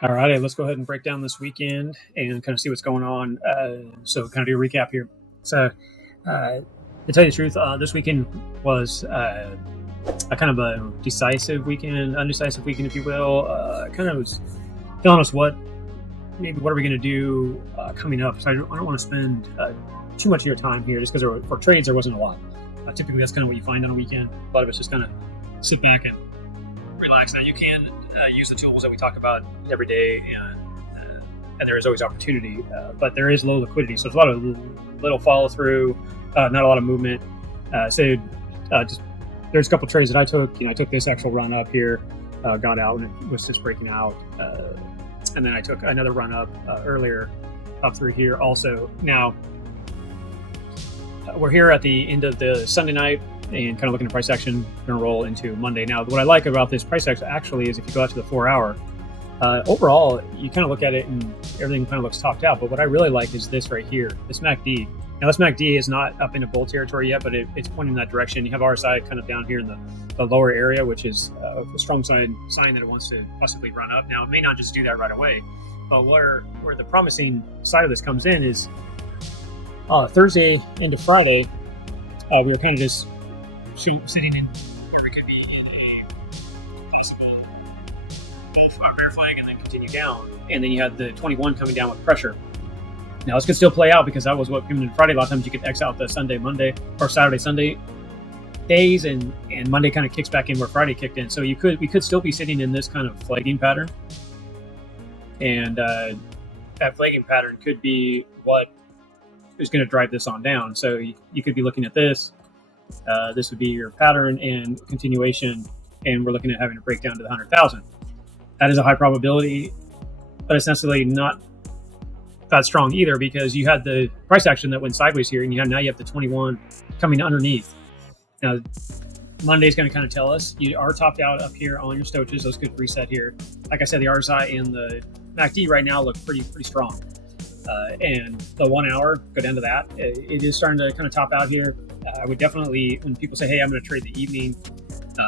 All right, let's go ahead and break down this weekend and kind of see what's going on. So, kind of do a recap here. So, to tell you the truth, this weekend was a kind of a decisive weekend, undecisive weekend, if you will. Kind of was telling us what are we going to do coming up. So, I don't want to spend too much of your time here, just because for trades there wasn't a lot. Typically, that's kind of what you find on a weekend. A lot of us just kind of sit back and relax. Now you can use the tools that we talk about every day, and there is always opportunity, but there is low liquidity, so there's a lot of little follow through, not a lot of movement. Just there's a couple trades that I took. I took this actual run up here, got out when it was just breaking out, and then I took another run up earlier up through here also. Now we're here at the end of the Sunday night and kind of looking at price action, going to roll into Monday. Now, what I like about this price action actually is if you go out to the 4 hour, overall, you kind of look at it and everything kind of looks topped out. But what I really like is this right here, this MACD. Now, this MACD is not up into bull territory yet, but it's pointing in that direction. You have RSI kind of down here in the lower area, which is a strong sign that it wants to possibly run up. Now, it may not just do that right away, but where the promising side of this comes in is Thursday into Friday, we were kind of just sitting in where we could be in a possible bear flag and then continue down. And then you had the 21 coming down with pressure. Now, this could still play out because that was what came in Friday. A lot of times you could X out the Sunday, Monday, or Saturday, Sunday days, and Monday kind of kicks back in where Friday kicked in. So we could still be sitting in this kind of flagging pattern. And that flagging pattern could be what is going to drive this on down. So you could be looking at this. This would be your pattern and continuation, and we're looking at having to break down to the 100,000. That is a high probability, but it's necessarily not that strong either, because you had the price action that went sideways here, and now you have the 21 coming underneath. Now, Monday's going to kind of tell us you are topped out up here on your stoaches. Those could reset here. Like I said, the RSI and the MACD right now look pretty strong. And the 1 hour, go down to that. It is starting to kind of top out here. I would definitely, when people say, hey, I'm going to trade the evening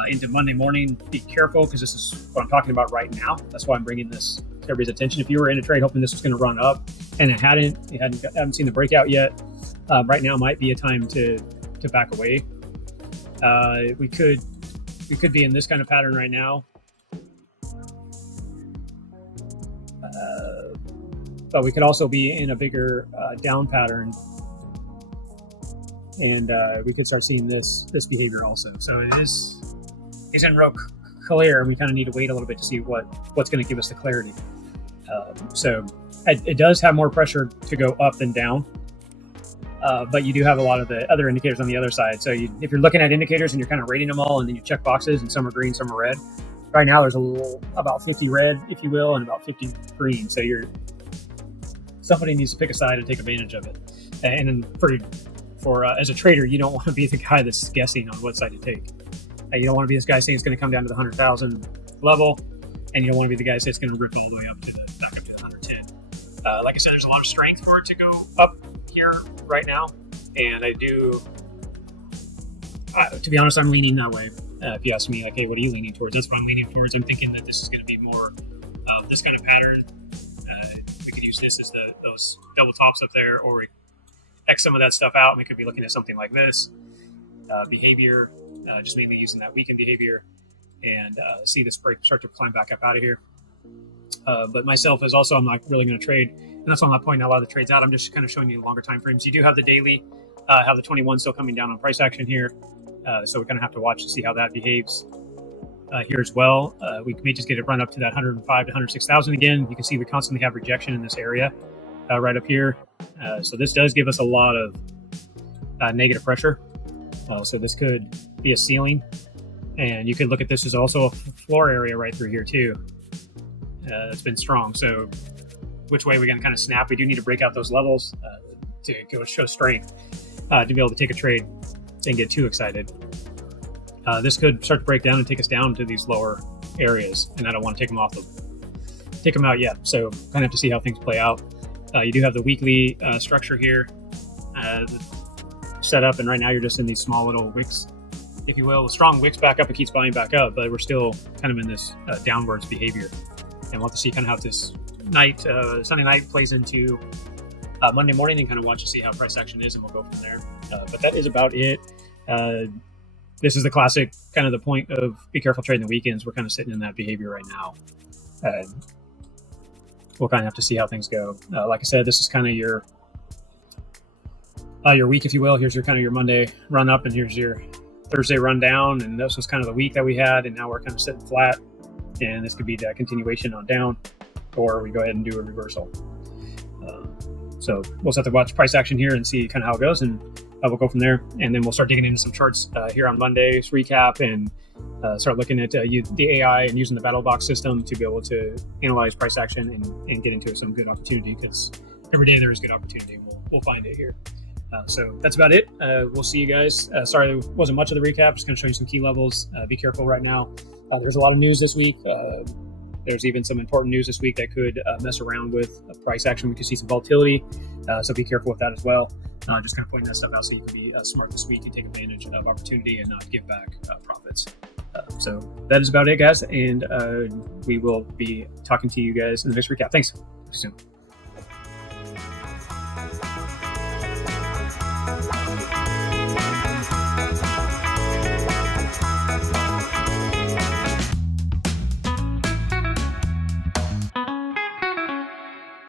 into Monday morning, be careful, because this is what I'm talking about right now. That's why I'm bringing this to everybody's attention. If you were in a trade hoping this was going to run up and it haven't seen the breakout yet, right now might be a time to back away. We could be in this kind of pattern right now. But we could also be in a bigger down pattern, and we could start seeing this behavior also. So it isn't real clear. We kind of need to wait a little bit to see what's going to give us the clarity. So it does have more pressure to go up than down, but you do have a lot of the other indicators on the other side. So if you're looking at indicators and you're kind of rating them all, and then you check boxes, and some are green, some are red. Right now, there's about 50 red, if you will, and about 50 green. So somebody needs to pick a side and take advantage of it. And then for as a trader, you don't want to be the guy that's guessing on what side to take. You don't want to be this guy saying it's going to come down to the 100,000 level, and you don't want to be the guy saying it's going to rip all the way up back up to the 110. Like I said, there's a lot of strength for it to go up here right now, and I do. To be honest, I'm leaning that way. If you ask me, okay, what are you leaning towards? That's what I'm leaning towards. I'm thinking that this is going to be more of this kind of pattern. We could use this as those double tops up there, or we X some of that stuff out, and we could be looking at something like this behavior, just mainly using that weekend behavior, and see this break start to climb back up out of here. But myself is also, I'm not really going to trade, and that's why I'm not pointing a lot of the trades out. I'm just kind of showing you the longer time frames. You do have the daily, have the 21 still coming down on price action here. So we're going to have to watch to see how that behaves here as well. We may just get it run up to that 105 to 106,000 again. You can see we constantly have rejection in this area right up here. So this does give us a lot of negative pressure. So this could be a ceiling. And you could look at this as also a floor area right through here too. It's been strong. So which way are we going to kind of snap? We do need to break out those levels to go show strength to be able to take a trade and get too excited. This could start to break down and take us down to these lower areas, and I don't want to take them out yet. So kind of have to see how things play out. You do have the weekly structure here set up, and right now you're just in these small little wicks, if you will. The strong wicks back up and keeps buying back up, but we're still kind of in this downwards behavior. and we'll have to see kind of how this night, Sunday night, plays into Monday morning, and kind of watch to see how price action is, and we'll go from there. But that is about it. This is the classic kind of the point of be careful trading the weekends. We're kind of sitting in that behavior right now. We'll kind of have to see how things go. Like I said, this is kind of your week, if you will. Here's your kind of your Monday run up, and here's your Thursday run down, and this was kind of the week that we had, and now we're kind of sitting flat, and this could be that continuation on down, or we go ahead and do a reversal. So we'll have to watch price action here and see kind of how it goes, and we'll go from there, and then we'll start digging into some charts here on Monday's recap, and start looking at the AI and using the battle box system to be able to analyze price action and get into some good opportunity, because every day there is good opportunity. We'll find it here. So that's about it. We'll see you guys. Sorry, there wasn't much of the recap. Just going to show you some key levels. Be careful right now. There's a lot of news this week. There's even some important news this week that could mess around with price action. We could see some volatility. So be careful with that as well. Just kind of pointing that stuff out so you can be smart this week and take advantage of opportunity and not give back profits. So that is about it, guys. And we will be talking to you guys in the next recap. Thanks. See you soon.